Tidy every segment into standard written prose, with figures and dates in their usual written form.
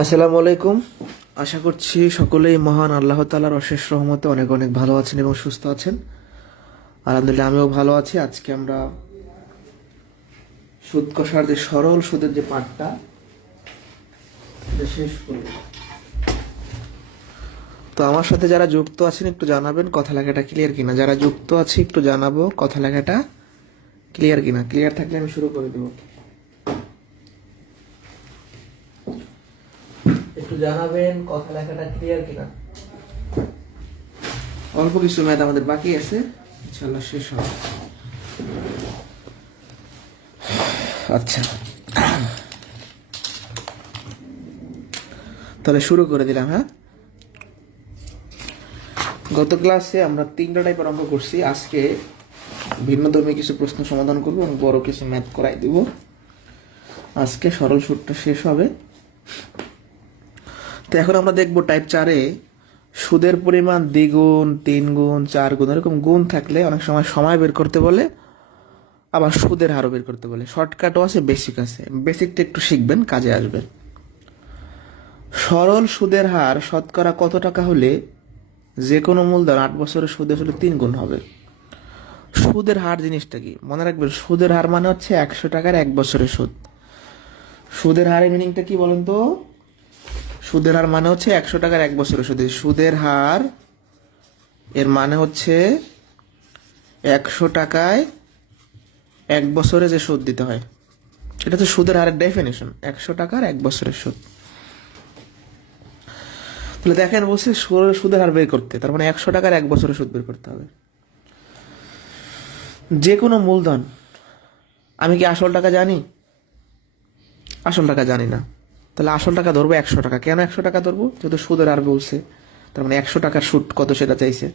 আসসালামু আলাইকুম। আশা করছি সকলেই মহান আল্লাহ তাআলার অশেষ রহমতে অনেক অনেক ভালো আছেন এবং সুস্থ আছেন। আলহামদুলিল্লাহ আমিও ভালো আছি। আজকে আমরা সুদ কষার যে সরল সুদের যে পাঠটা এটা শেষ করব। তো আমার সাথে যারা যুক্ত আছেন একটু জানাবেন কথা লেখাটা ক্লিয়ার কিনা। যারা যুক্ত আছে একটু জানাবো কথা লেখাটা ক্লিয়ার কিনা। ক্লিয়ার থাকলে আমি শুরু করে দেব। একটু জানাবেন কথা লেখাটা ক্লিয়ার কিনা। অল্প কিছু ম্যাথ আমাদের বাকি আছে, ইনশাআল্লাহ শেষ হবে। আচ্ছা, তাহলে শুরু করে দিলাম। হ্যাঁ, গত ক্লাসে আমরা 3টা টাইপের অঙ্ক করছি। আজকে ভিন্ন ধর্মী কিছু প্রশ্ন সমাধান করবো এবং বড় কিছু ম্যাথ করাই দিব। আজকে সরল সুদটা শেষ হবে। তো এখন আমরা দেখব টাইপ 4-এ সুদের পরিমাণ দ্বিগুণ, 3 গুণ, 4 গুণ এরকম গুণ থাকলে অনেক সময় সময় বের করতে বলে, আবার সুদের হারও বের করতে বলে। শর্টকাটও আছে, বেসিক আছে। বেসিকটা একটু শিখবেন, কাজে আসবে। সরল সুদের হার শতকরা কত টাকা হলে যে কোনো মূলধন 8 বছরের সুদে আসলে 3 গুণ হবে? সুদের হার জিনিসটা কি মনে রাখবেন। সুদের হার মানে হচ্ছে 100 টাকার 1 বছরের সুদ। সুদের হারের মিনিংটা কি বলেন তো? সুদের হার মানে হচ্ছে 100 টাকার 1 বছরের সুদ। সুদের হার এর মানে হচ্ছে 100 টাকায় 1 বছরে যে সুদ দিতে হয়, এটা তো সুদের হারের ডেফিনেশন। 100 টাকার 1 বছরের সুদ। তাহলে দেখেন বলছে সুদের হার বের করতে, তার মানে 100 টাকার 1 বছরের সুদ বের করতে হবে। যে কোনো মূলধন, আমি কি আসল টাকা জানি? আসল টাকা জানি না। তাহলে আসল টাকা ধরবো 100 টাকা। কেন 100 টাকা ধরবো? যেহেতু সুদের হার বলছে, তার মানে 100 টাকার সুদ কত সেটা চাইছে।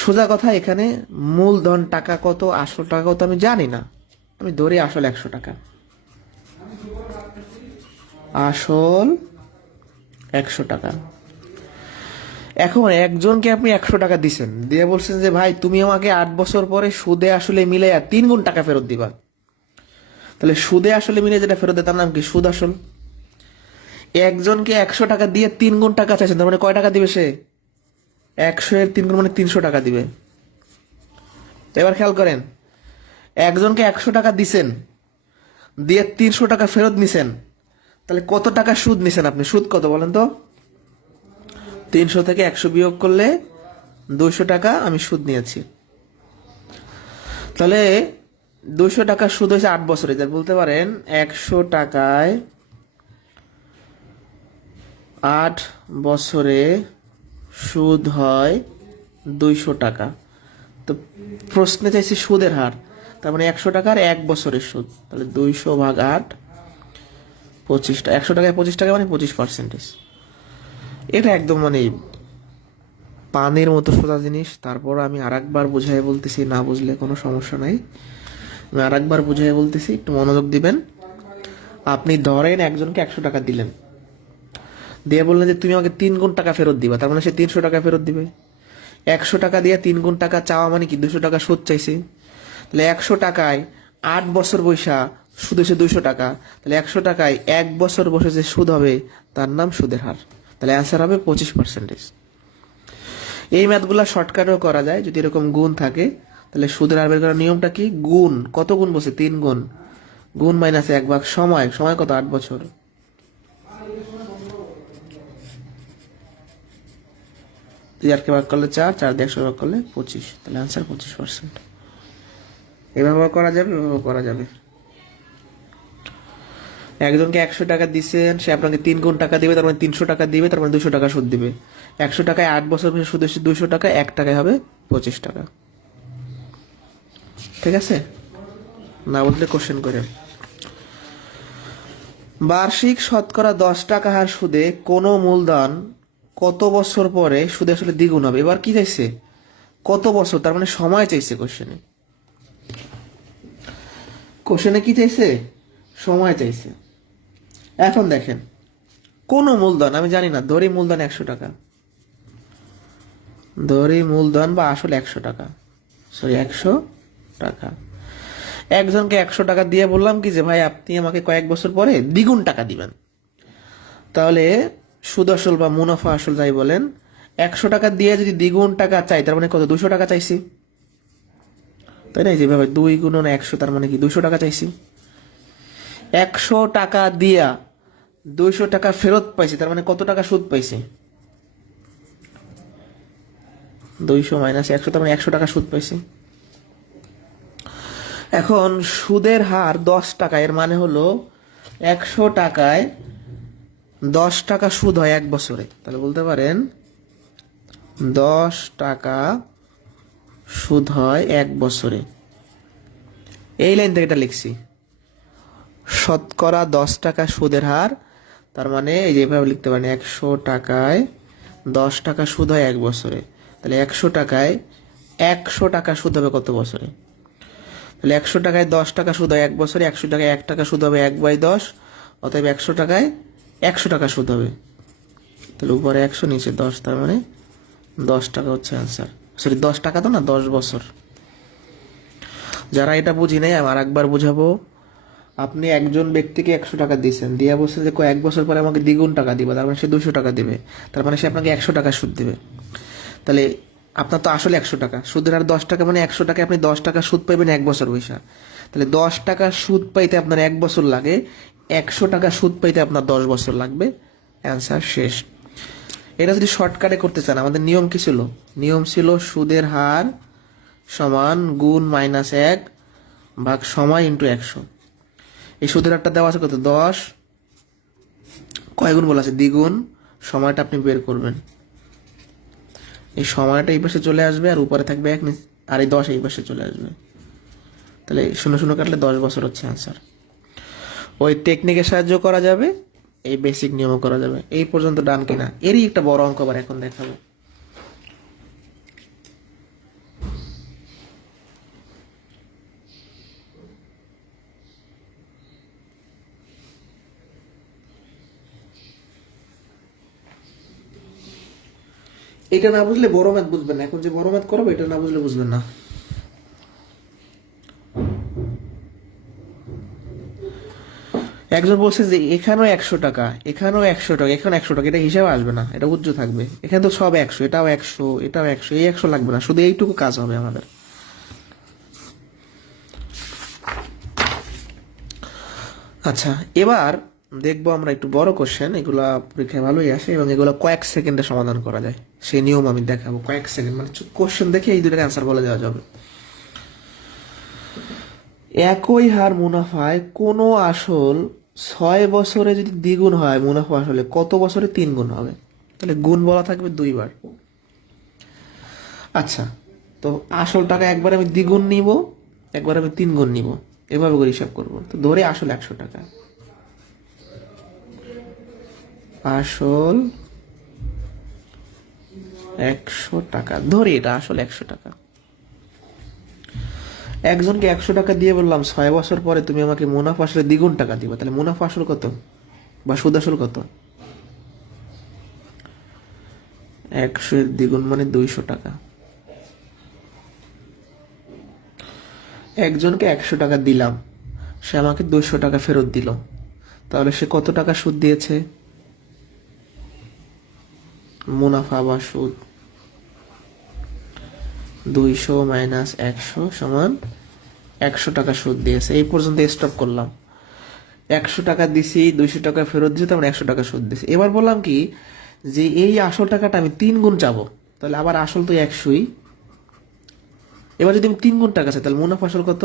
সোজা কথা, এখানে মূলধন টাকা কত, আসল টাকা কত আমি জানি না, আমি ধরি আসল 100 টাকা। আসল 100 টাকা। এখন একজনকে আপনি 100 টাকা দিচ্ছেন, দিয়ে বলছেন যে ভাই তুমি আমাকে 8 বছর পরে সুদে আসলে মিলাইয়া 3 গুণ টাকা ফেরত দিবা। তাহলে সুদে আসলে মিলে যেটা ফেরত দেয় তার নাম কি? সুদ আসল। একজনকে 100 টাকা দিয়ে 3 গুণ টাকা চাইছেন, তার মানে কয় টাকা দিবে সে? 100 এর 3 গুণ মানে 300 টাকা দিবে। এবার খেয়াল করেন, একজনকে 100 টাকা দিছেন, দিয়ে 300 টাকা ফেরত নিছেন, তাহলে কত টাকা সুদ নিছেন আপনি? সুদ কত বলেন তো? 300 থেকে 100 বিয়োগ করলে 200 টাকা আমি সুদ নিয়েছি। তাহলে 200 টাকা সুদ হয়েছে 8 বছরে। তাই বলতে পারেন 100 টাকায় 8 বছরে সুদ হয় 200 টাকা। তো প্রশ্নে চাইছে সুদের হার, তার মানে 100 টাকার 1 বছরের সুদ। তাহলে 200 ভাগ 8, 25 টাকা। 100 টাকায় 25 টাকা মানে 25%। এটা একদম মানে পানির মতো সোজা জিনিস। তারপর আমি আরেকবার বুঝাই বলতেছি, না বুঝলে কোনো সমস্যা নাই। আমি আরেকবার বুঝাই বলতেছি, একটু মনোযোগ দিবেন। আপনি ধরেন একজনকে 100 টাকা দিলেন, দিয়ে বললেন যে তুমি আমাকে 3 গুণ টাকা ফেরত দিবা, তার মানে সে 300 টাকা ফেরত দিবে। 100 টাকা দিয়ে 3 গুণ টাকা চাওয়া মানে কি? 200 টাকা সুদ চাইছে। তাহলে 100 টাকায় 8 বছর বৈশা সুদ হচ্ছে 200 টাকা। তাহলে 100 টাকায় 1 বছর বসে যে সুদ হবে তার নাম সুদের হার। তাহলে অ্যান্সার হবে 25%। এই ম্যাথগুলো শর্টকাটেও করা যায় যদি এরকম গুণ থাকে। তাহলে সুদের হার বের করার নিয়মটা কি? গুণ, কত গুণ বসে? 3 গুণ। গুণ মাইনাস 1 ভাগ সময়। সময় কত? 8 বছর। 3 ভাগ করলে 4, 4 দিয়ে 100 ভাগ করলে 25। তাহলে আনসার 25%। এভাবে করা যাবে, এভাবে করা যাবে। একজনকে 100 টাকা দিচ্ছেন, সে আপনাকে 3 গুণ টাকা দিবে, তার মানে 300 টাকা দিবে, তার মানে 200 টাকা সুদ দিবে। 100 টাকায় 8 বছর সুদ হচ্ছে 200 টাকা, 1 টাকায় হবে 25 টাকা। ঠিক আছে? না বুঝলে কোশ্চেন করে। বার্ষিক শতকরা 10 টাকা হার সুদে কোনো মূলধন কত বছর পরে সুদে আসলে দ্বিগুণ হবে? এবার কি চাইছে? কত বছর, তার মানে সময় চাইছে কোশ্চেনে। কোশ্চেনে কি চাইছে? সময় চাইছে। এখন দেখেন, কোন মূলধন আমি জানি না, ধরি মূলধন 100 টাকা, ধরি মূলধন বা আসলে 100 টাকা, সরি 100 টাকা। একজনকে 100 টাকা দিয়ে বললাম কি যে ভাই আপনি আমাকে কয়েক বছর পরে দ্বিগুণ টাকা দিবেন। তাহলে সুদ আসল বা মুনাফা আসল যাই বলেন, 100 টাকা দিয়ে যদি দ্বিগুণ টাকা চাই তার মানে কত, 200 টাকা চাইছি, তাই না? যেভাবে 2 × 100 তার মানে কি 200 টাকা চাইছি। 100 টাকা দিয়া 200 টাকা ফেরত পাইছি, তার মানে কত টাকা সুদ পাইছি? 200 - 100, তার মানে 100 টাকা সুদ পাইছি। এখন সুদের হার 10 টাকা, এর মানে হলো 100 টাকায় 10 টাকা সুদ হয় 1 বছরে। তাহলে বলতে পারেন 10 টাকা সুদ হয় 1 বছরে। এই লাইন থেকে এটা লিখছি, শতকরা 10 টাকা সুদের হার, তার মানে এই যে এভাবে লিখতে পারেন 100 টাকায় 10 টাকা সুদ হয় 1 বছরে। তাহলে 100 টাকায় 100 টাকা সুদ হবে কত বছরে? তাহলে 100 টাকায় 10 টাকা সুদ হয় 1 বছরে, 100 টাকায় 1 টাকা সুদ হবে 1/10, অতএব 100 টাকায় 100 টাকা সুদ হবে। তাহলে উপরে 100 নিচে 10, তার মানে 10 টাকা হচ্ছে অ্যান্সার। সরি 10 টাকা তো না, 10 বছর। যারা এটা বুঝি নাই আমি আর একবার বুঝাবো। আপনি একজন ব্যক্তিকে 100 টাকা দিয়েছেন, দিয়া বলছেন যে 1 বছর পরে আমাকে দ্বিগুণ টাকা দিবে, তার মানে সে 200 টাকা দিবে, তার মানে সে আপনাকে 100 টাকা সুদ দিবে। তাহলে আপনার তো আসলে 100 টাকা, সুদের আর 10 টাকা, মানে 100 টাকায় আপনি 10 টাকা সুদ পাইবেন 1 বছর পয়সা। তাহলে 10 টাকা সুদ পাইতে আপনার 1 বছর লাগে, 100 টাকা সুদ পাইতে আপনার 10 বছর লাগবে। অ্যান্সার শেষ। এটা যদি শর্টকাটে করতে চান, আমাদের নিয়ম কি ছিল? নিয়ম ছিল সুদের হার সমান গুণ -1 ভাগ সময় ইন্টু 100। এই সুদের হারটা দেওয়া আছে কত, 10, কয় গুণ বলা আছে, দ্বিগুণ, সময়টা আপনি বের করবেন। এই সময়টা এই পাশে চলে আসবে আর উপরে থাকবে 1, আর এই 10 এই পাশে চলে আসবে। তাহলে 0 কাটলে 10 বছর হচ্ছে অ্যান্সার। ওই টেকনিকের সাহায্য করা যাবে, এই বেসিক নিয়মও করা যাবে। এই পর্যন্ত ডান কিনা? এরই একটা বড় অঙ্ক আবার এখন দেখাবো। এটা না বুঝলে বড় ম্যাথ বুঝবেন না। এখন যে বড় ম্যাথ করাবো এটা না বুঝলে বুঝবেন না। একজন বলছে যে এখানেও 100 টাকা, এখানেও 100 টাকা, এখানে 100 টাকা, এটা হিসাবে আসবে না, এটা উজ্জ্ব থাকবে। এখানে তো সব 100, এটাও 100, এটাও 100, এই 100 লাগবে না, শুধু এইটুকু কাজ হবে আমাদের। আচ্ছা, এবার দেখবো আমরা একটু বড় কোশ্চেন, এগুলা পরীক্ষায় ভালোই আসে এবং এগুলো কয়েক সেকেন্ডে সমাধান করা যায়, সেই নিয়ম আমি দেখাবো। কয়েক সেকেন্ড মানে কোশ্চেন দেখে এই দুটোর অ্যান্সার বলে দেওয়া যাবে। একই হার মুনাফায় কোনো আসল 6 বছরে যদি দ্বিগুণ হয়, মুনাফা আসলে কত বছরে 3 গুণ হবে? তাহলে গুণ বলা থাকবে 2বার। আচ্ছা, তো আসল টাকা একবার আমি দ্বিগুণ নিব, একবার আমি 3 গুণ নিব, এভাবে করে হিসাব করবো। তো ধরে আসল 100 টাকা, আসল 100 টাকা ধরে, এটা আসল 100 টাকা। একজনকে 100 টাকা দিয়ে বললাম 6 বছর পরে তুমি আমাকে মুনাফা আসলে দ্বিগুণ টাকা দিবা, তাহলে মুনাফা আসল কত বা সুদ আসল কত? 100 এর দ্বিগুণ মানে 200 টাকা। একজনকে 100 টাকা দিলাম, সে আমাকে 200 টাকা ফেরত দিল, তাহলে সে কত টাকা সুদ দিয়েছে? মুনাফা বা সুদ 200 - 100 সমান 100 টাকা সুদ দিয়েছে। এই পর্যন্ত স্টপ করলাম। 100 টাকা দিছি, 200 টাকা ফেরত দিয়েছে, তার মানে 100 টাকা সুদ দিয়েছে। এবার বললাম কি যে এই আসল টাকাটা আমি 3 গুণ চাবো, তাহলে আবার আসল তো 100ই। এবার যদি আমি 3 গুণ টাকা চাই, তাহলে মুনাফা আসল কত?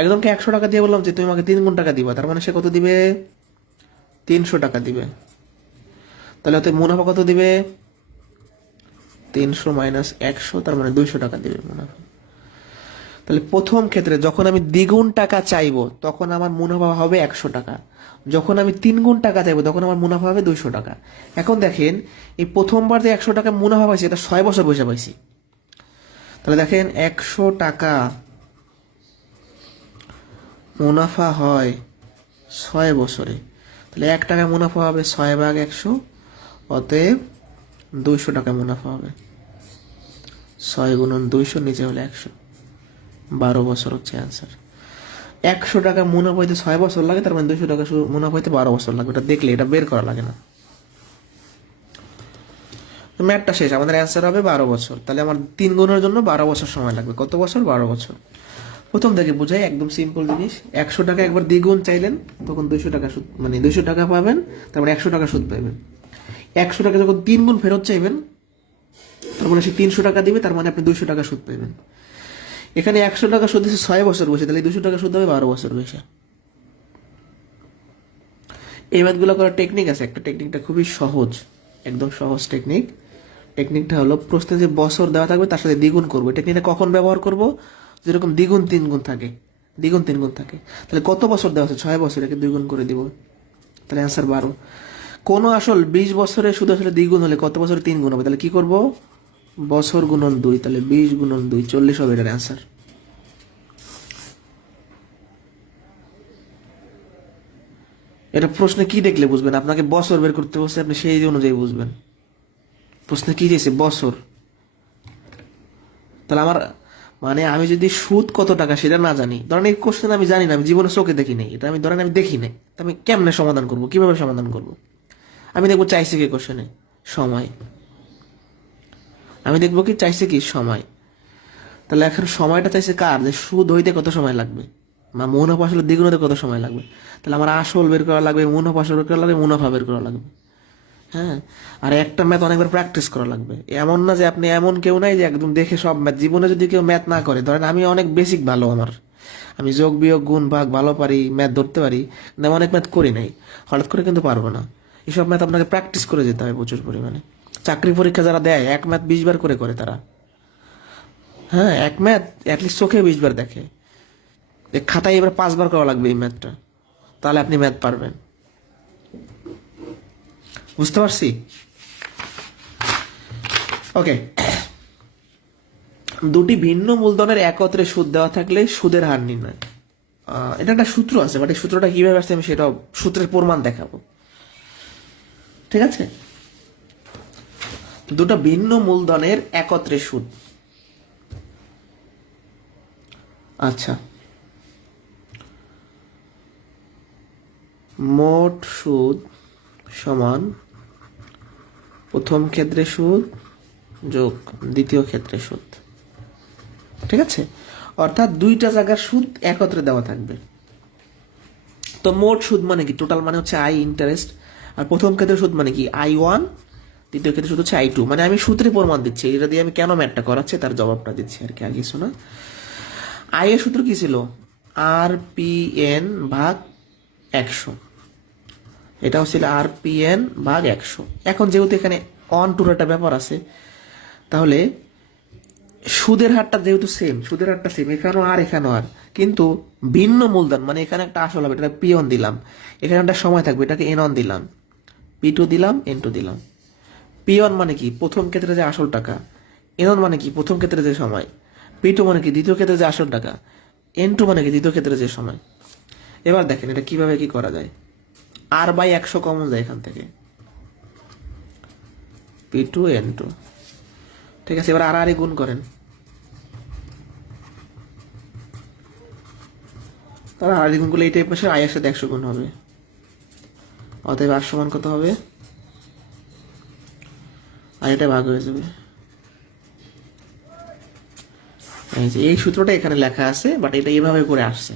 একজনকে 100 টাকা দিয়ে বললাম যে তুমি আমাকে 3 গুণ টাকা দিবা, তার মানে সে কত দিবে? 300 টাকা দিবে। তাহলে অতএব মুনাফা কত দিবে? 300 - 100, তার মানে 200 টাকা দিবে মুনাফা। তাহলে প্রথম ক্ষেত্রে যখন আমি দ্বিগুণ টাকা চাইবো তখন আমার মুনাফা হবে 100 টাকা, যখন আমি 3 গুণ টাকা চাইবো তখন আমার মুনাফা হবে 200 টাকা। এখন দেখেন এই প্রথমবার যে 100 টাকা মুনাফা পাইছি, এটা 6 বছর পয়সা পাইছি। তাহলে দেখেন 100 টাকা মুনাফা হয় 6 বছরে, তাহলে 1 টাকা মুনাফা হবে 6/100, অতএব 200 টাকা মুনাফা হবে। 6 × 200 নিচে হলে 100, 12 বছর হচ্ছে অ্যান্সার। 100 টাকা মুনাফা হইতে 6 বছর লাগে, তার মানে 200 টাকা মুনাফা হইতে 12 বছর লাগবে। এটা দেখলে এটা বের করা লাগে না। ম্যাথটা শেষ, আমাদের অ্যান্সার হবে 12 বছর। তাহলে আমার 3 গুণের জন্য 12 বছর সময় লাগবে। কত বছর? 12 বছর। প্রথম থেকে বুঝাই, একদম সিম্পল জিনিস। 100 টাকা একবার দ্বিগুণ চাইলেন, তখন 200 টাকা সুদ, মানে 200 টাকা পাবেন, তারপরে 100 টাকা সুদ পাবেন। 100 টাকা যখন 3 গুণ ফেরত চাইবেন, তারপরে সে 300 টাকা দিবে, তার মানে আপনি 200 টাকা সুদ পাবেন। এখানে 100 টাকা সুদ দিচ্ছে 6 বছর বসে, তাহলে 200 টাকা সুদ হবে 12 বছর বসে। এই ম্যাথগুলো করার টেকনিক আছে, একটা টেকনিকটা খুবই সহজ, একদম সহজ টেকনিক। টেকনিকটা হলো, প্রশ্নে যে বছর দেওয়া থাকবে তার সাথে দ্বিগুণ করবো। টেকনিকটা কখন ব্যবহার করব? যেরকম দ্বিগুণ 3 গুণ থাকে, দ্বিগুণ 3 গুণ থাকে। তাহলে কত বছর দেওয়া আছে? 6 বছর, একে 2 গুণ করে দিব, তাহলে অ্যান্সার 12। কোনো আসল 20 বছরে শুধু আসলে দ্বিগুণ হলে কত বছরে 3 গুণ হবে? তাহলে কি করব? বছর গুণন 2, তাহলে 20 গুণন 2, 40 হবে এটার অ্যান্সার। এটা প্রশ্নে কি দেখলে বুঝবেন? আপনাকে বছর বের করতে বলছে, আপনি সেই অনুযায়ী বুঝবেন। প্রশ্নে কি দিয়েছে? বছর। তাহলে আমার মানে আমি যদি সুদ কত টাকা সেটা না জানি, ধরেন এই কোশ্চেন আমি জানি না, আমি জীবনে চোখে দেখি নাই, এটা আমি ধরেন আমি দেখি নাই, তা আমি কেমনে সমাধান করব? কিভাবে সমাধান করব? আমি দেখবো চাইছে কি কোশ্চেনে? সময়। আমি দেখবো কি চাইছে কি? সময়। তাহলে এখন সময়টা চাইছে কার? যে সুদ হইতে কত সময় লাগবে, বা মুনাফা আসলে দ্বিগুণ হতে কত সময় লাগবে। তাহলে আমার আসল বের করা লাগবে, মুনাফা আসল বের করা লাগবে, মুনাফা বের করা লাগবে। হ্যাঁ, আর একটা ম্যাথ অনেকবার প্র্যাকটিস করা লাগবে। এমন না যে আপনি, এমন কেউ নাই যে একদম দেখে সব ম্যাথ, জীবনে যদি কেউ ম্যাথ না করে, ধরেন আমি অনেক বেসিক ভালো, আমি যোগ বিয়োগ গুণ ভাগ ভালো পারি, ম্যাথ ধরতে পারি, কিন্তু আমি অনেক ম্যাথ করি নাই, হঠাৎ করে কিন্তু পারবো না। এসব ম্যাথ আপনাকে প্র্যাকটিস করে যেতে হয় প্রচুর পরিমাণে। চাকরি পরীক্ষা যারা দেয়, এক ম্যাথ 20 বার করে করে তারা। হ্যাঁ, এক ম্যাথ অ্যাটলিস্ট চোখে 20 বার দেখে। খাতায় এবার 5 বার করা লাগবে এই ম্যাথটা, তাহলে আপনি ম্যাথ পারবেন। বুঝতে পারছি? ওকে, দুটি ভিন্ন মূলধনের একত্রে সুদ দেওয়া থাকলে সুদের হার নির্ণয়। এটা একটা সূত্র আছে, বাট এই সূত্রটা কিভাবে আসছে আমি সেটাও সূত্রের প্রমাণ দেখাবো। ঠিক আছে, দুটো ভিন্ন মূলধনের একত্রে সুদ। আচ্ছা, মোট সুদ সমান প্রথম ক্ষেত্রে সুদ যোগ দ্বিতীয় ক্ষেত্রে সুদ। ঠিক আছে, অর্থাৎ দুইটা জায়গার সুদ একত্রে দেওয়া থাকবে। তো মোট সুদ মানে কি? টোটাল মানে হচ্ছে আই ইন্টারেস্ট। আর প্রথম ক্ষেত্রে সুদ মানে কি? I1, দ্বিতীয় ক্ষেত্রে সুদ হচ্ছে I2। মানে আমি সূত্রে প্রমাণ দিচ্ছি, এটা দিয়ে আমি কেন ম্যাথটা করাচ্ছি তার জবাবটা দিচ্ছি আর কি, আর কিছু না। আই এর সূত্র কি ছিল? RPN ভাগ 100। এটাও ছিল RPN ভাগ 100। এখন যেহেতু এখানে অন টুর একটা ব্যাপার আছে, তাহলে সুদের হারটা যেহেতু সেম, সুদের হারটা সেম, এখানেও আর এখানেও আর, কিন্তু ভিন্ন মূলধন, মানে এখানে একটা আসল হবে, এটা P1 দিলাম, এখানে একটা সময় থাকবে, এটাকে N1 দিলাম, P2 দিলাম, N2 দিলাম। P1 মানে কি? প্রথম ক্ষেত্রে যে আসল টাকা। N1 মানে কি? প্রথম ক্ষেত্রে যে সময়। P2 মানে কি? দ্বিতীয় ক্ষেত্রে যে আসল টাকা। N2 মানে কি? দ্বিতীয় ক্ষেত্রে যে সময়। এবার দেখেন এটা কিভাবে কি করা যায়। R/100 কমন যায় এখান থেকে, P2 N2। ঠিক আছে, এবার আর গুণ করেন, তারা আর গুণ করলে এই টাইপ পাশে আই এর সাথে 100 গুণ হবে। অতএব আর সমান কত হবে? আর এটা ভাগ হয়ে যাবে। এই সূত্রটা এখানে লেখা আছে, বাট এটা এইভাবে করে আসছে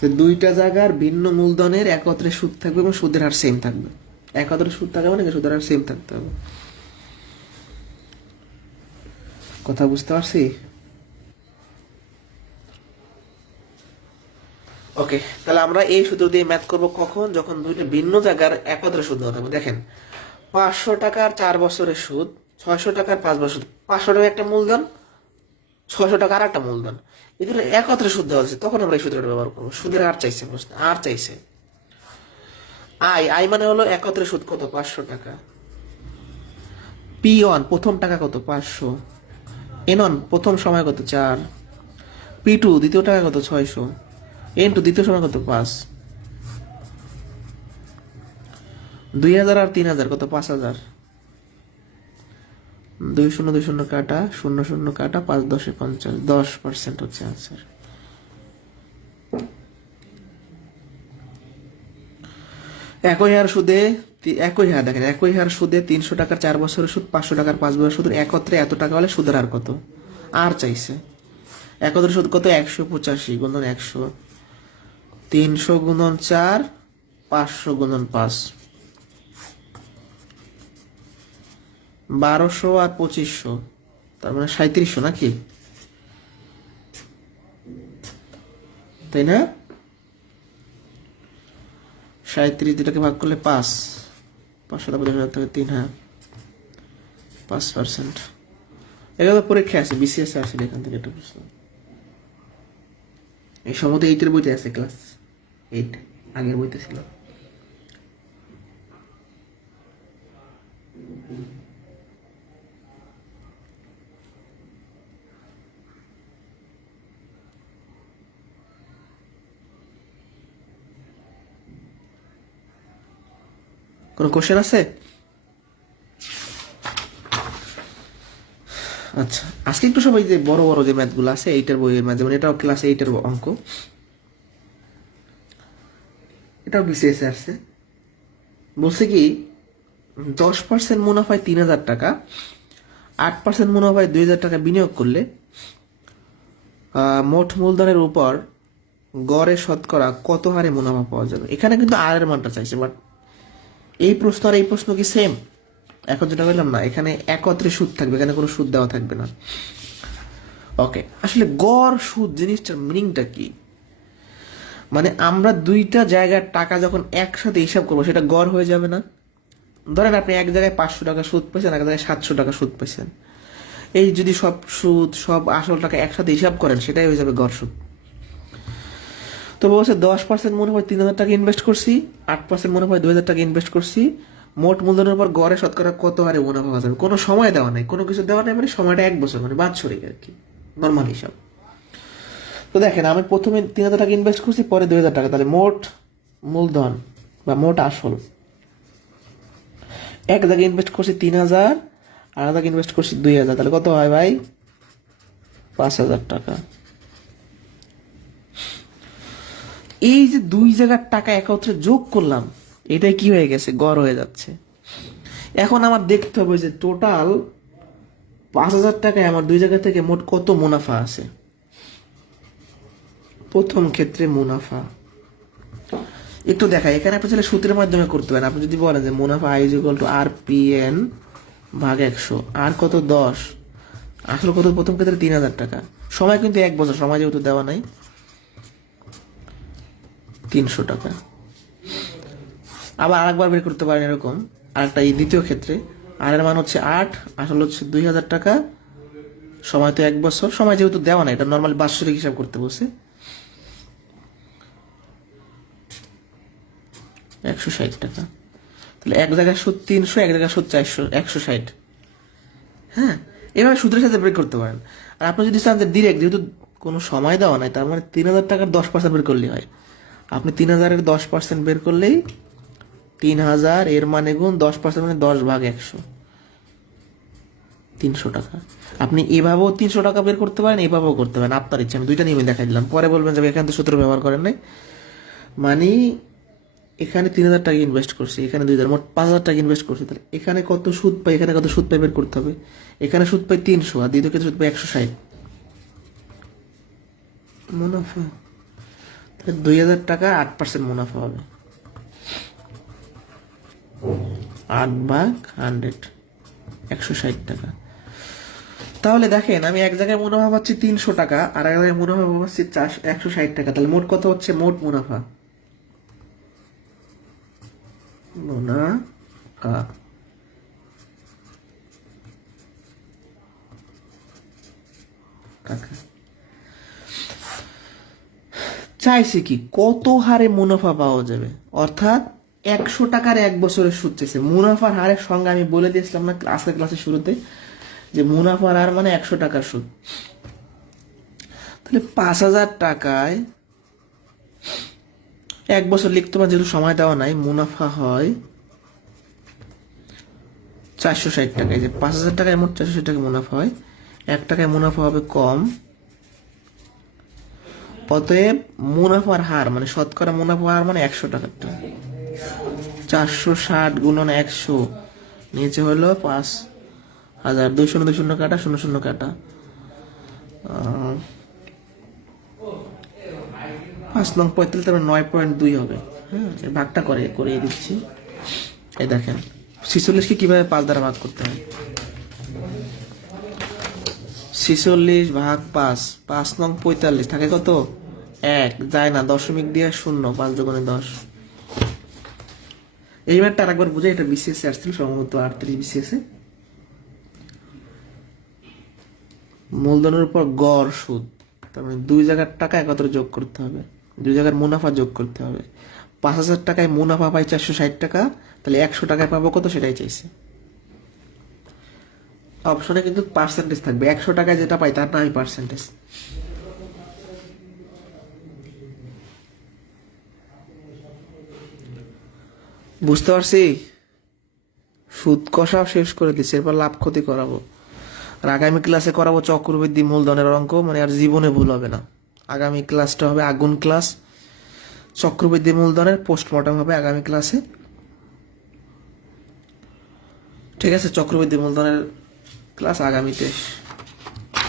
যে দুইটা জায়গার ভিন্ন মূলধনের একত্রে সুদ থাকবে এবং সুদের হার সেম থাকবে। একত্রে সুদ থাকবে মানে সুদের হার সেম থাকতে হবে। কথা বুঝতে পারছি? ওকে, তাহলে আমরা এই সূত্র দিয়ে ম্যাথ করব কখন? যখন দুইটা ভিন্ন জায়গার একত্রে সুদ দেওয়া থাকবে। দেখেন, 500 টাকার 4 বছরের সুদ, 600 টাকার 5 বছর। 500 টাকা একটা মূলধন, 600 টাকা আর একটা মূলধন, এগুলো একত্রে সুদ দেওয়া আছে, তখন আমরা এই সূত্রটা ব্যবহার করবো। সুদের হার চাইছে প্রশ্ন, আর চাইছে আই মানে হলো একত্রে সুদ কত? 500 টাকা। P1 প্রথম টাকা কত? 500। N1 প্রথম সময় কত? 4। P2 দ্বিতীয় টাকা কত? 600। N2 দ্বিতীয় সময় কত? 5। 2000 আর 3000 কত? 5000। 2 0 2 0 কাটা, 0 0 কাটা, 5 10 50, 10% হচ্ছে আনসার। একই হার সুদে একই হার দেখেন, একই হার সুদে 300 টাকার 4 বছরের সুদ, 500 টাকার 5 বছরের সুদ, একত্রে এত টাকা হলে সুদের হার কত? আর চাইছে একত্রে সুদ কত? 185 গুণন 100, 300 গুণন 4, 500 গুণন 5, 1200 আর 2500, তার মানে 3700 নাকি, তাই না? 37 দুটাকে ভাগ করলে 5, 550,000 থেকে 3, হ্যাঁ 5%। এগুলো পরীক্ষা আছে, বিসিএস আসলে এখান থেকে একটা প্রশ্ন, এই সম্বন্ধে 8 এর বইতে আছে, ক্লাস 8 আগের বইতে ছিল। কোনো কোশ্চেন আছে? আচ্ছা, আজকে একটু সবাই যে বড় বড় যে ম্যাথগুলো আছে 8 এর বইয়ের ম্যাথ, যেমন এটাও ক্লাস 8 এর অঙ্ক, এটাও বিসিএস আসছে। বলছে কি 10% মুনাফায় 3000 টাকা, 8% মুনাফায় 2000 টাকা বিনিয়োগ করলে মোট মূলধনের উপর গড়ে শতকরা কত হারে মুনাফা পাওয়া যাবে? এখানে কিন্তু আর এর মানটা চাইছে, বাট এই প্রশ্ন আর এই প্রশ্ন কি সেম? এখন যেটা বললাম না, এখানে একত্রে সুদ থাকবে, এখানে কোনো সুদ দেওয়া থাকবে না। ওকে, আসলে গড় সুদ জিনিসটার মিনিংটা কি? মানে আমরা দুইটা জায়গার টাকা যখন একসাথে হিসাব করবো সেটা গড় হয়ে যাবে না? ধরেন আপনি এক জায়গায় 500 টাকা সুদ পেয়েছেন, এক জায়গায় 700 টাকা সুদ পেয়েছেন, এই যদি সব সুদ সব আসল টাকা একসাথে হিসাব করেন সেটাই হয়ে যাবে গড় সুদ। তো বলছে 10% মনে হয় 3000 টাকা ইনভেস্ট করছি, 8% মনে হয় 2000 টাকা ইনভেস্ট করছি, মোট মূলধনের উপর গড়ে শতকরা কত হারে মুনাফা পাওয়া যাবে? কোনো সময় দেওয়া নাই, কোনো কিছু দেওয়া নাই, মানে সময়টা 1 বছর, মানে বাৎসরিক আর কি, নর্মাল হিসাব। তো দেখেন আমি প্রথমে 3000 টাকা ইনভেস্ট করছি, পরে 2000 টাকা, তাহলে মোট মূলধন বা মোট আসল এক জায়গায় ইনভেস্ট করছি 3000, আর জায়গায় ইনভেস্ট করছি 2000, তাহলে কত হয় ভাই? 5000 টাকা। এই যে দুই জায়গার টাকা একত্রে যোগ করলাম, এটাই কি হয়ে গেছে? গড় হয়ে যাচ্ছে। এখন আমার দেখতে হবে যে টোটাল 5000 টাকায় আমার দুই জায়গা থেকে মোট কত মুনাফা আছে। প্রথম ক্ষেত্রে মুনাফা একটু দেখাই, এখানে আপনি চাইলে সূত্রের মাধ্যমে করতে পারেন। আপনি যদি বলেন যে মুনাফা I is equal to R P N ভাগ 100, আর কত 10, আসলে কত? প্রথম ক্ষেত্রে 3000 টাকা, সময় কিন্তু 1 বছর, সময় যেহেতু দেওয়া নাই, 300 টাকা। আবার আরেকবার বের করতে পারেন এরকম, আরেকটা এই দ্বিতীয় ক্ষেত্রে, আর এর মান হচ্ছে 8, আসলে হচ্ছে 2000 টাকা, সময় তো 1 বছর, সময় যেহেতু দেওয়া নাই, এটা নর্মালি বাৎসরিক হিসাব করতে বলছে, 160 টাকা। তাহলে এক জায়গায় সুদ 300, এক জায়গায় সুদ 400, 160। হ্যাঁ, এভাবে সুদের সাথে ব্রেক করতে পারেন। আর আপনি যদি চান যে ডিরেক্ট, যেহেতু কোনো সময় দেওয়া নাই, তার মানে 3000 টাকার 10% বের করলেই হয়। আপনি 3000-এর 10% বের করলেই 3000 এর মানে গুণ 10%, মানে 10 ভাগ 100, 300 টাকা। আপনি এভাবেও 300 টাকা বের করতে পারেন, এভাবেও করতে পারেন, আপনার ইচ্ছা। আমি দুইটা নিয়মে দেখাই দিলাম, পরে বলবেন যে এখান থেকে সূত্র ব্যবহার করেন নাই। মানে এখানে 3000 টাকা ইনভেস্ট করছি, এখানে 2000, মোট 5000 টাকা ইনভেস্ট করছি, তাহলে এখানে কত সুদ পাই, এখানে কত সুদ পাই বের করতে হবে। এখানে সুদ পাই 300, আর দ্বিতীয় ক্ষেত্রে সুদ পাই 160 মুনাফা। তাহলে 2000 টাকা 8% মুনাফা হবে, 8 ভাগ 100, 160 টাকা। তাহলে দেখেন আমি এক জায়গায় মুনাফা পাচ্ছি 300 টাকা, আর এক জায়গায় মুনাফা পাচ্ছি 160 টাকা, তাহলে মোট কত হচ্ছে? মোট মুনাফা, মুনাফা টাকা চাইছে কি কত হারে মুনাফা পাওয়া যাবে, অর্থাৎ 100 টাকার 1 বছরের সুদ চাইছে। মুনাফার হারের সঙ্গে আমি বলে দিয়েছিলাম না আজকের ক্লাসের শুরুতে, যে মুনাফার হার মানে 100 টাকার সুদ। তাহলে 5000 টাকায় 1 বছর লিখতে পারে, যেহেতু সময় দেওয়া নাই, মুনাফা হয় 460 টাকায়। যে 5000 টাকায় মোট 460 টাকা মুনাফা হয়, 1 টাকায় মুনাফা হবে কম, অতএব মুনাফার হার মানে শতকরা মুনাফার হার মানে 100 টাকারটা। 460 গুণন 100, নিচে হলো 5000, 2 শূন্য 2 শূন্য কাটা, 0 0 কাটা, 5 নং 45, তারপরে 9.2 হবে। হ্যাঁ, এর ভাগটা করিয়ে দিচ্ছি। এই দেখেন 46কে কিভাবে 5 দ্বারা ভাগ করতে হয়। 46 ভাগ 5, 5 নং 45 থাকে কত? 1, যায় না, দশমিক দিয়ে 0, 5 দুগুণে 10। এইবারটা আরেকবার বুঝে, এটা বিসিএসে আসছিল সম্ভবত 38 বিসিএসে। মূলধনের উপর গড় সুদ, তার মানে 2 জায়গার টাকা একত্রে যোগ করতে হবে, 2 জায়গার মুনাফা যোগ করতে হবে। 5000 টাকায় মুনাফা পাই 460 টাকা, তাহলে 100 টাকায় পাবো কত, সেটাই চাইছে। অপশনে কিন্তু পার্সেন্টেজ থাকবে, 100 টাকায় যেটা পাই তার নামই পার্সেন্টেজ। বুঝতে পারছি? সুদ কষাও শেষ করে দিচ্ছে, এরপর লাভ ক্ষতি করাবো। আর আগামী ক্লাসে করাবো চক্রবৃদ্ধি মূলধনের অঙ্ক, মানে আর জীবনে ভুল হবে না। আগামী ক্লাসটা হবে আগুন ক্লাস, চক্রবৃদ্ধি মূলধনের পোস্টমর্টম হবে আগামী ক্লাসে। ঠিক আছে, চক্রবৃদ্ধি মূলধনের ক্লাস আগামীতে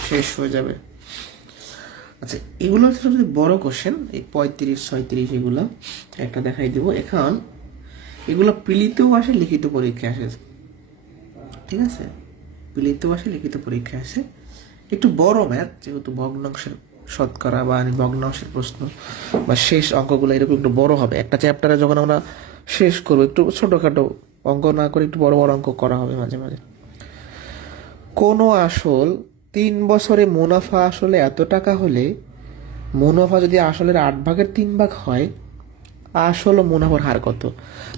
শেষ হয়ে যাবে। আচ্ছা, এগুলো হচ্ছে যদি বড় কোশ্চেন, এই 35 36 এগুলো একটা দেখাই দেবো। এখন এগুলো প্রিলিতেও আসে, লিখিত পরীক্ষা আসে। ঠিক আছে, প্রিলিতেও আসে, লিখিত পরীক্ষা আসে। একটু বড় ম্যাথ, যেহেতু ভগ্নাংশের শতকরা বা ভগ্নাংশের প্রশ্ন বা শেষ অঙ্কগুলো এরকম একটু বড় হবে। একটা চ্যাপ্টারে যখন আমরা শেষ করবো, একটু ছোটখাটো অঙ্ক না করে একটু বড় বড় অঙ্ক করা হবে মাঝে মাঝে। কোনো আসল 3 বছরে মুনাফা আসলে এত টাকা হলে, মুনাফা যদি আসলের 8 ভাগের 3 ভাগ হয়, আসল ও মুনাফার হার কত?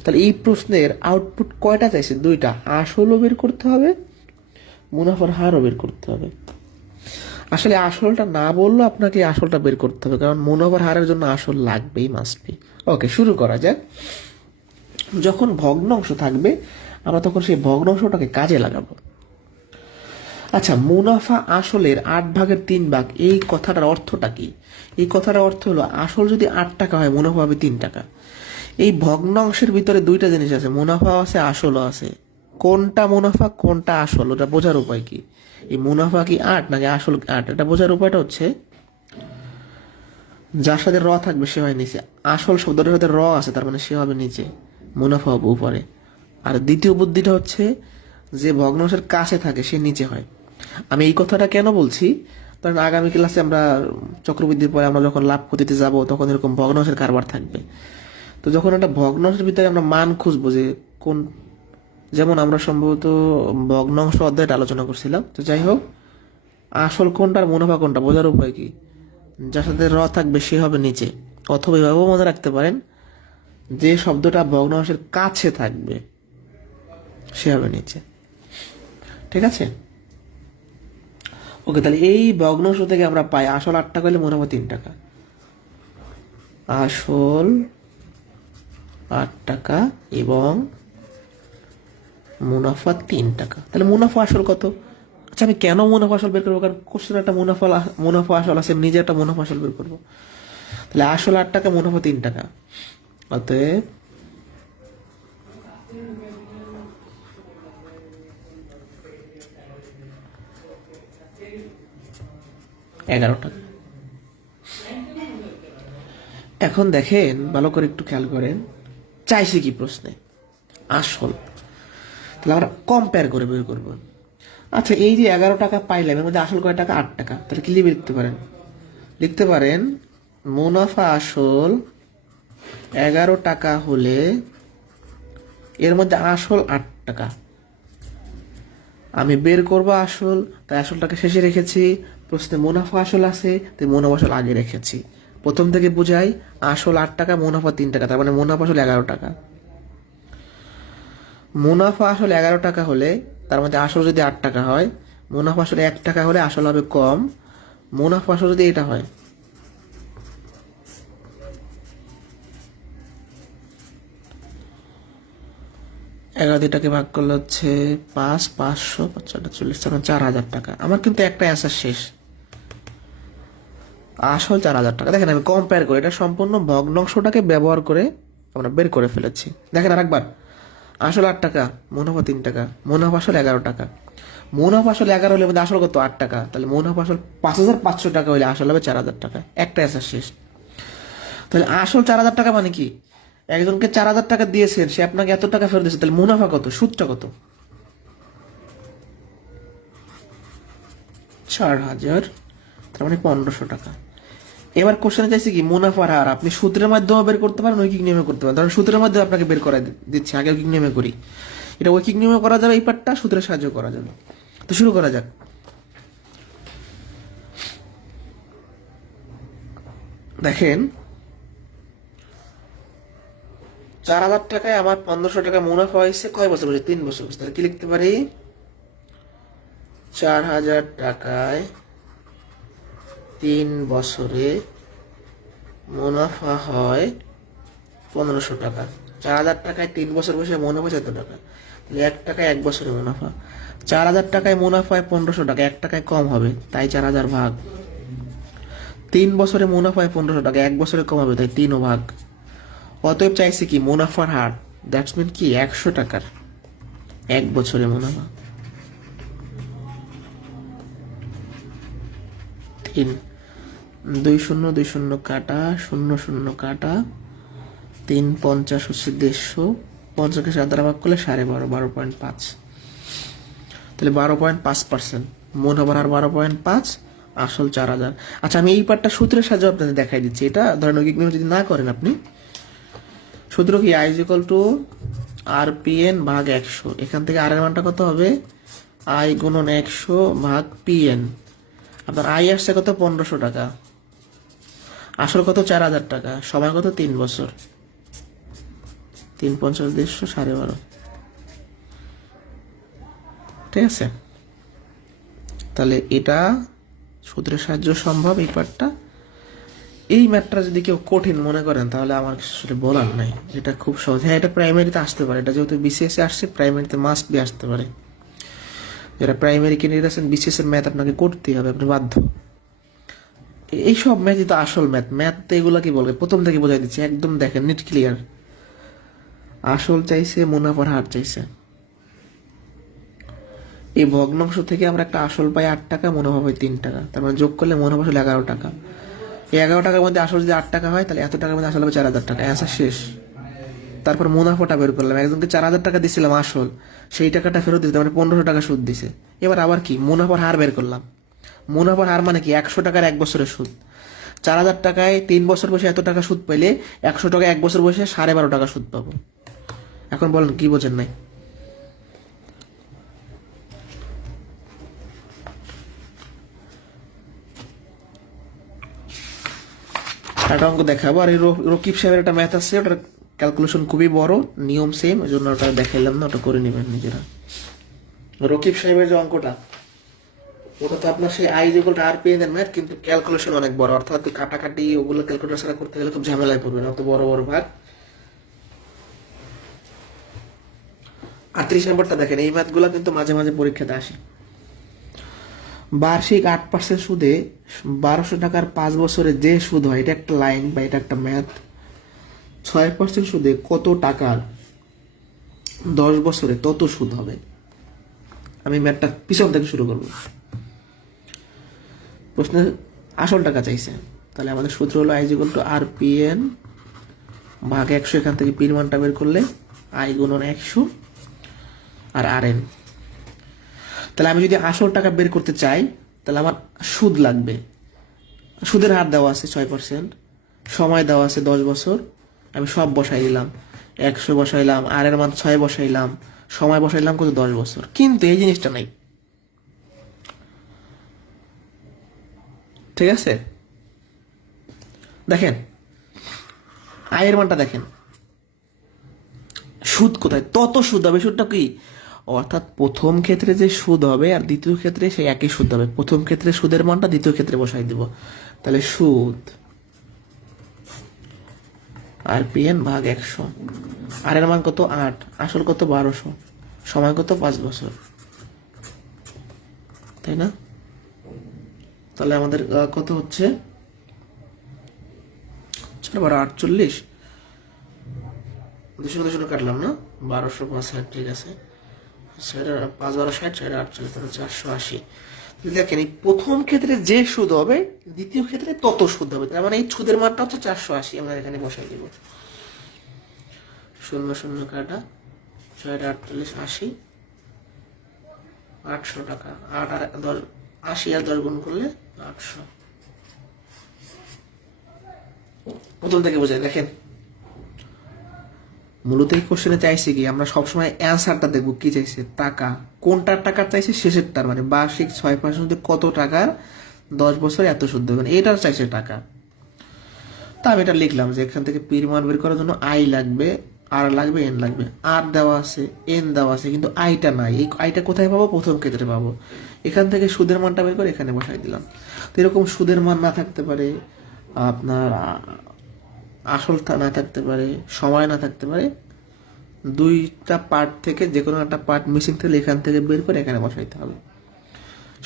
তাহলে এই প্রশ্নের আউটপুট কয়টা চাইছে? 2টা। আসলও বের করতে হবে, মুনাফার হারও বের করতে হবে। আসলে আসলটা না বললেও আপনাকে আসলটা বের করতে হবে, কারণ মুনাফার হারের জন্য আসল লাগবেই, মাস্ট বি। ওকে, শুরু করা যাক। যখন ভগ্নাংশ থাকবে, আমরা তখন সেই ভগ্নাংশটাকে কাজে লাগাবো। আচ্ছা, মুনাফা আসলের 8 ভাগের 3 ভাগ, এই কথাটার অর্থটা কি? এই কথাটার অর্থ হলো, আসল যদি 8 টাকা হয়, মুনাফা হবে 3 টাকা। এই ভগ্নাংশের ভিতরে 2টা জিনিস আছে, মুনাফাও আছে, আসলও আছে। কোনটা মুনাফা কোনটা আসল, ওটা বোঝার উপায় কি? এই মুনাফা কি 8 নাকি আসল 8, এটা বোঝার উপায়টা হচ্ছে, যার সাথে র থাকবে সে হয় নিচে। আসল শব্দটার সাথে র আছে, তার মানে সে হবে নিচে, মুনাফা হবে উপরে। আর দ্বিতীয় বুদ্ধিটা হচ্ছে, যে ভগ্নাংশের কাছে থাকে সে নিচে হয়। আমি এই কথাটা কেন বলছি, কারণ আগামী ক্লাসে আমরা চক্রবৃদ্ধির পরে আমরা যখন লাভ ক্ষতিতে যাব, তখন এরকম ভগ্নাংশের কারবার থাকবে। তো যখন একটা ভগ্নাংশের ভিতরে আমরা মান খুঁজবো, যে কোন, যেমন আমরা সম্ভবত ভগ্নাংশ অধ্যায়টা আলোচনা করছিলাম। তো যাই হোক, আসল কোনটা আর মুনাফা কোনটা বোঝার উপায় কি? যার সাথে র থাকবে সে হবে নিচে, অথবা এভাবেও মনে রাখতে পারেন, যে শব্দটা ভগ্নাংশের কাছে থাকবে সে হবে নিচে। ঠিক আছে, ওকে। তাহলে এই ভগ্নাংশ থেকে আমরা পাই আসল 8 টাকা হলে মুনাফা 3 টাকা। আসল 8 টাকা এবং মুনাফা 3 টাকা। তাহলে মুনাফা আসল কত? আচ্ছা, আমি কেন মুনাফা আসল বের করবো? কারণ কোশ্চেন একটা মুনাফা আসল আছে, নিজে একটা মুনাফা আসল বের করবো। তাহলে আসল 8 টাকা, মুনাফা 3 টাকা, অতএব 11 টাকা। এখন দেখেন, ভালো করে একটু খেয়াল করেন, চাইছে কি প্রশ্নে? আসল। তাহলে আমরা কম্পেয়ার করে বের করবো। আচ্ছা, এই যে 11 টাকা পাইলাম, এর মধ্যে আসল কয় টাকা? 8 টাকা। তাহলে কি লিখতে পারেন? লিখতে পারেন মুনাফা আসল 11 টাকা হলে এর মধ্যে আসল 8 টাকা। আমি বের করবো আসল, তাই আসলটাকে শেষে রেখেছি। প্রশ্নে মুনাফা আসল আছে, তাই মুনাফা আসল আগে রেখেছি। প্রথম থেকে বুঝাই, আসল 8 টাকা, মুনাফা 3 টাকা, তার মানে মুনাফা আসল 11 টাকা। মুনাফা আসল 11 টাকা হলে, তার মধ্যে আসল যদি 8 টাকা হয়, মুনাফা আসল 1 টাকা হলে আসল হবে কম। মুনাফা আসল যদি এটা হয়, এগারো দুটাকে ভাগ করলে হচ্ছে 5, 500, 540, 4000 টাকা। আমার কিন্তু একটা অ্যান্সার শেষ, আসল 4000 টাকা। দেখেন, আমি কম্পেয়ার করি, এটা সম্পূর্ণ ভগ্নাংশটাকে ব্যবহার করে আমরা বের করে ফেলেছি। দেখেন আরেকবার, আসল 8 টাকা, মুনাফা 3 টাকা, মুনাফা আসল 11 টাকা। মুনাফা আসল 11 হলে আমাদের আসল কত? 8 টাকা। তাহলে মুনাফা আসল 5,500 টাকা হলে আসল হবে 4,000 টাকা। একটা অ্যান্সার শেষ। তাহলে আসল 4,000 টাকা মানে কি? একজনকে 4,000 টাকা দিয়েছেন, সে আপনাকে এত টাকা ফেরত দিয়েছে, তাহলে মুনাফা কত? সুদটা কত? 4,000, তার মানে 1,500 টাকা। এবার কোশ্চেনে চাইছে কি মুনাফার হার। আপনি সূত্রের মাধ্যমে বের করতে পারেন, ঐকিক নিয়মে করতে পারেন। ধরেন সূত্রের মাধ্যমে আপনাকে বের করে দিচ্ছে, আগে ঐকিক নিয়মে করি। এটা ঐকিক নিয়মে করা যাবে, এই পার্টটা সূত্রের সাহায্য করা যাবে। তো শুরু করা যাক। দেখেন 4,000 টাকায় আমার 1,500 টাকা মুনাফা হয়েছে, কয় বছর বসে? 3 বছর বসে। তাহলে কি লিখতে পারি? 4,000 টাকায় 3 বছরে মুনাফা হয় 1,500 টাকা। 4,000 টাকায় 3 বছর বসে মুনাফা 7 টাকা। তাহলে 1 টাকায় 1 বছরে মুনাফা। 4,000 টাকায় মুনাফা হয় 1,500 টাকা, 1 টাকায় কম হবে, তাই 4,000 ভাগ। 3 বছরে মুনাফা হয় 1,500 টাকা, 1 বছরে কম হবে, তাই 3 ভাগ। অতএব চাইছে কি মুনাফার হার, দ্যাটস মিন কি 100 টাকার 1 বছরে মুনাফা। 3, 2 শূন্য 2 শূন্য কাটা, 0 0 কাটা, 3 50 হচ্ছে 150, 50কে 7 দ্বারা ভাগ করলে 12.5, 12.5। তাহলে 12.5%। মুনাফার হার 12.5, আসল 4,000। আচ্ছা, আমি এই পার্টটা সূত্রের সাহায্যে আপনাদের দেখাই দিচ্ছি। এটা ধরেন ঐকিক নিয়ম যদি না করেন আপনি, সূত্র কি I is equal to R P N ভাগ 100। এখান থেকে আর এর মানটা কত হবে? আই গুণন 100 ভাগ পি এন। আপনার আই আসছে কত? 1,500 টাকা। আসল কত? 4,000 টাকা। সময় কত? 3 বছর। 3 50 150, 12.5। ঠিক আছে, তাহলে এটা সূত্রের সাহায্য সম্ভব এই পার্টটা। এই ম্যাথটা যদি কেউ কঠিন মনে করেন তাহলে আমার আসলে বলার নাই, এটা খুব সহজ। হ্যাঁ, এটা প্রাইমারিতে আসতে পারে, এটা যেহেতু বিসিএস আসছে প্রাইমারিতে মাস্ট বি আসতে পারে। যারা প্রাইমারি ক্যান্ডিডেট আছেন, বিসিএস এর ম্যাথ আপনাকে করতেই হবে, আপনি বাধ্য। এইসব ম্যাথই তো আসল ম্যাথ। ম্যাথ তো এগুলো কি বলবে, প্রথম থেকে বোঝাই দিচ্ছি, একদম দেখেন নিট ক্লিয়ার। আসল চাইছে, মুনাফার হার চাইছে। এই ভগ্নাংশ থেকে আমরা একটা আসল পাই 8 টাকা, মুনাফা পাই 3 টাকা। তার মানে যোগ করলে মুনাফা আসলে 11 টাকা। এই 11 টাকার মধ্যে আসল যদি 8 টাকা হয়, তাহলে এত টাকার মধ্যে আসল হবে 4,000 টাকা। অ্যান্সার শেষ। তারপর মুনাফাটা বের করলাম। একজনকে 4,000 টাকা দিছিলাম আসল, সেই টাকাটা ফেরত দিতে মানে 1,500 টাকা সুদ দিছে। এবার আবার কি মুনাফার হার বের করলাম। মুনাফার হার মানে কি 100 টাকার 1 বছরের সুদ। 4,000 টাকায় 3 বছর বসে এত টাকা সুদ পাইলে 100 টাকায় 1 বছর বসে 12.5 টাকা সুদ পাবো। এখন বলেন কি বোঝেন নাই? একটা অঙ্ক দেখাবো। আর এই রকিব সাহেবের একটা ম্যাথ আছে, ওটার ক্যালকুলেশন খুবই বড়, নিয়ম সেম, ওই জন্য ওটা দেখাইলাম না, ওটা করে নেবেন নিজেরা। রকিব সাহেবের যে অঙ্কটা, ওটা তো আপনার সেই আই যেগুলো আর পেয়ে দেন ম্যাথ, কিন্তু ক্যালকুলেশন অনেক বড়, অর্থাৎ কাটাকাটি ওগুলো ক্যালকুলেটর ছাড়া করতে গেলে খুব ঝামেলায় পড়বেন, অত বড় বড় ভাগ। 38 নম্বরটা দেখেন, এই ম্যাথগুলো কিন্তু মাঝে মাঝে পরীক্ষাতে আসে। বার্ষিক 8% সুদে 1,200 টাকার 5 বছরে যে সুদ হয়, এটা একটা লাইন বা এটা একটা ম্যাথ। 6% সুদে কত টাকার 10 বছরে তত সুদ হবে। আমি ম্যাথটা পিছন থেকে শুরু করব। প্রশ্নে আসল টাকা চাইছে, তাহলে আমাদের সূত্র হলো I equal to R P N ভাগ 100। এখান থেকে পির মানটা বের করলে আই গুণন 100 আর আর এন। তাহলে আমি যদি আসল টাকা বের করতে চাই, তাহলে আমার সুদ লাগবে। সুদের হার দেওয়া আছে 6%, সময় দেওয়া আছে 10 বছর। আমি সব বসাই দিলাম, 100 বসাইলাম, আর এর মান 6 বসাইলাম, সময় বসাইলাম কত? 10 বছর। কিন্তু এই জিনিসটা নাই, ঠিক আছে? দেখেন আয়ের মানটা দেখেন, সুদ কোথায়? তত সুদ হবে। সুদটা কি? অর্থাৎ প্রথম ক্ষেত্রে যে সুদ হবে আর দ্বিতীয় ক্ষেত্রে সেই একই সুদ হবে। প্রথম ক্ষেত্রে সুদের মানটা দ্বিতীয় ক্ষেত্রে বসাই দিব। তাহলে সুদ আর পি এন ভাগ 100। আর এর মান কত? 8। আসল কত? 1200। সময় কত? 5 বছর, তাই না? তাহলে আমাদের কত হচ্ছে? 4 × 48, দুশো কাটলাম না, 1265, ঠিক আছে। 5 12 60, 4 48, তাহলে 480। দেখেন এই প্রথম ক্ষেত্রে যে সুদ হবে দ্বিতীয় ক্ষেত্রে তত সুদ হবে, তার মানে এই সুদের মানটা হচ্ছে 480। আমরা এখানে বসাই দিব, 0 0 কাটা, 4 48 80, 800 টাকা। 8 আর 10, 80 আর 10 গুণ করলে 800। প্রথম থেকে বোঝাই, দেখেন মূলত এই কোশ্চেনে চাইছে কি, আমরা সবসময় অ্যান্সারটা দেখবো কি চাইছে, টাকা কোনটার টাকা চাইছে, শেষেরটার, মানে বার্ষিক 6% কত টাকার 10 বছর এত সুদ দেবেন, এটার চাইছে টাকা। তা আমি এটা লিখলাম যে এখান থেকে পির মান বের করার জন্য আই লাগবে, আর লাগবে, এন লাগবে। আর দেওয়া আছে, এন দেওয়া আছে, কিন্তু আইটা নাই। এই আইটা কোথায় পাবো, প্রথম ক্ষেত্রে পাবো। এখান থেকে সুদের মানটা বের করে এখানে বসাই দিলাম। তো এরকম সুদের মান না থাকতে পারে, আপনার আসল না থাকতে পারে, সময় না থাকতে পারে, দুইটা পার্ট থেকে যে কোনো একটা পার্ট মিসিং থাকলে এখান থেকে বের করে এখানে বসাইতে হবে।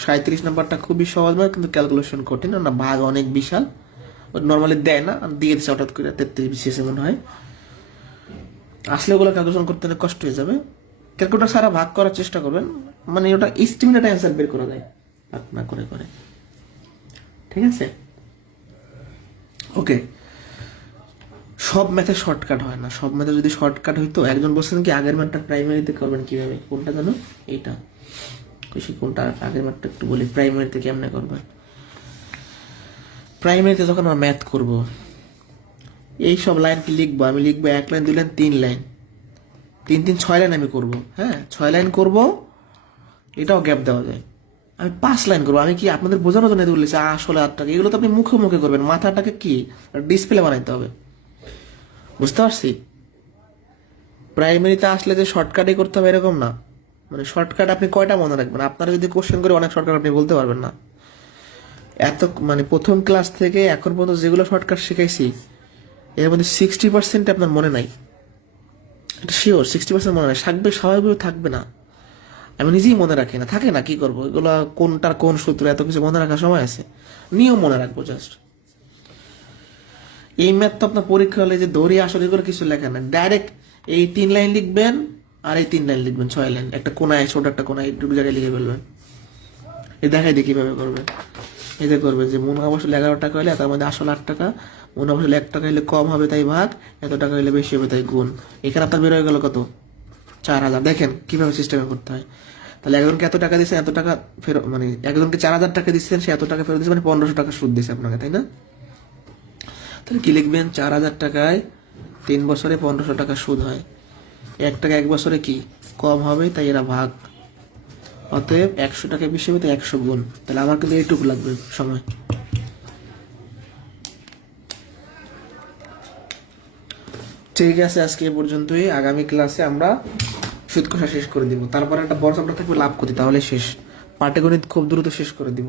37 নাম্বারটা খুবই সহজ নয়, কিন্তু ক্যালকুলেশন কঠিন, না ভাগ অনেক বিশাল, নর্মালি দেয় না, দিয়ে দিচ্ছে হঠাৎ করে 33 BCS মনে হয়। আসলে ওগুলো ক্যালকুলেশন করতে অনেক কষ্ট হয়ে যাবে। ক্যালকুলেটর সারা ভাগ করার চেষ্টা করবেন, মানে ওটা এস্টিমেটেড অ্যান্সার বের করা যায় ভাগ না করে করে, ঠিক আছে। ওকে, সব ম্যাথে শর্টকাট হয় না। সব ম্যাথে যদি শর্টকাট হইতো, একজন বলছেন কি আগের ম্যাথটা প্রাইমারিতে করবেন কিভাবে, কোনটা জানো, এইটা খুশি, কোনটা আগের ম্যাথটা একটু বলি, প্রাইমারিতে কেমনে করবেন। প্রাইমারিতে যখন আমরা ম্যাথ করব, এই সব লাইন কি লিখবো, আমি লিখবো 1 লাইন 2 লাইন 3 লাইন, 3 3 6 লাইন আমি করব, হ্যাঁ 6 লাইন করব, এটাও গ্যাপ দেওয়া যায়। আমি 5 লাইন করবো। আমি কি আপনাদের বোঝানোর জন্য বলেছি আসলে 8 টাকা, এগুলো তো আপনি মুখে মুখে করবেন, মাথাটাকে কি ডিসপ্লে বানাইতে হবে, বুঝতে পারছি। প্রাইমারিতে আসলে যে শর্টকাটই করতে হবে এরকম না, মানে শর্টকাট আপনি কয়টা মনে রাখবেন, আপনারা যদি কোশ্চেন করে অনেক শর্টকাট আপনি বলতে পারবেন না। এত মানে প্রথম ক্লাস থেকে এখন পর্যন্ত যেগুলো শর্টকাট শিখাইছি এর মধ্যে 60% আপনার মনে নাই, এটা শিওর। 60% মনে নাই, থাকবে স্বাভাবিকভাবে থাকবে না, আমি নিজেই মনে রাখি না, থাকে না, কি করবো, এগুলো কোনটার কোন সূত্র এত কিছু মনে রাখার সময় আছে, নিয়ম মনে রাখবো জাস্ট। এই ম্যাথ তো আপনার পরীক্ষা হলে যে দৌড়ি আসলে এগুলো কিছু লেখা না, ডাইরেক্ট এই 3 লাইন লিখবেন আর এই 3 লাইন লিখবেন, 6 লাইন, একটা কোনায় ছোট একটা কোনায় একটু জায়গায় লিখে ফেলবেন। এই দেখাই দিই কিভাবে করবেন। এতে করবে যে মুনাফা আসলে 11 টাকা হলে তার মধ্যে আসলে 8 টাকা, মুনাফা আসলে 1 টাকা হলে কম হবে তাই ভাগ, এত টাকা হলে বেশি হবে তাই গুণ। এখানে আপনার বের হয়ে গেল কত, 4000। দেখেন কিভাবে সিস্টেমে করতে হয়। তাহলে একজনকে এত টাকা দিচ্ছেন, এত টাকা ফেরত, মানে একজনকে 4000 টাকা দিচ্ছেন, সে এত টাকা ফেরত দিচ্ছে, মানে 1500 টাকা সুদ দিচ্ছে আপনাকে, তাই না। তাহলে কি লিখবেন, 4000 টাকায় 3 বছরে 1500 টাকা সুদ হয়, 1 টাকা 1 বছরে কি কম হবে তাই এরা ভাগ, অতএব 100 টাকা বেশি হবে তাই 100 গুণ। তাহলে আমার কিন্তু এইটুকু লাগবে সময়। ঠিক আছে, আজকে এ পর্যন্তই। আগামী ক্লাসে আমরা সুদ কষা শেষ করে দিব, তারপরে একটা বড় চাপটা থাকবে লাভ ক্ষতি, তাহলে শেষ। পাটিগণিত খুব দ্রুত শেষ করে দিব,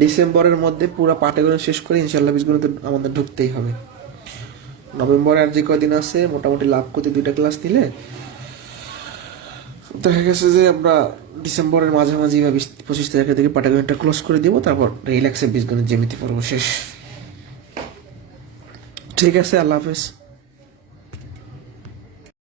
ডিসেম্বরের মধ্যে পুরো পাটিগণিত শেষ করে ইনশাল্লাহ বীজগণিতে আমাদের ঢুকতেই হবে। নভেম্বরে আর যে কদিন আছে মোটামুটি লাভ ক্ষতি 2টা ক্লাস নিলে দেখা গেছে যে আমরা ডিসেম্বরের মাঝামাঝি বা 25 তারিখের দিকে পাটিগণিতটা ক্লোজ করে দিব, তারপর রিল্যাক্সে বীজগণিত জ্যামিতি পড়ব শেষ। ঠিক আছে, আল্লাহ হাফেজ।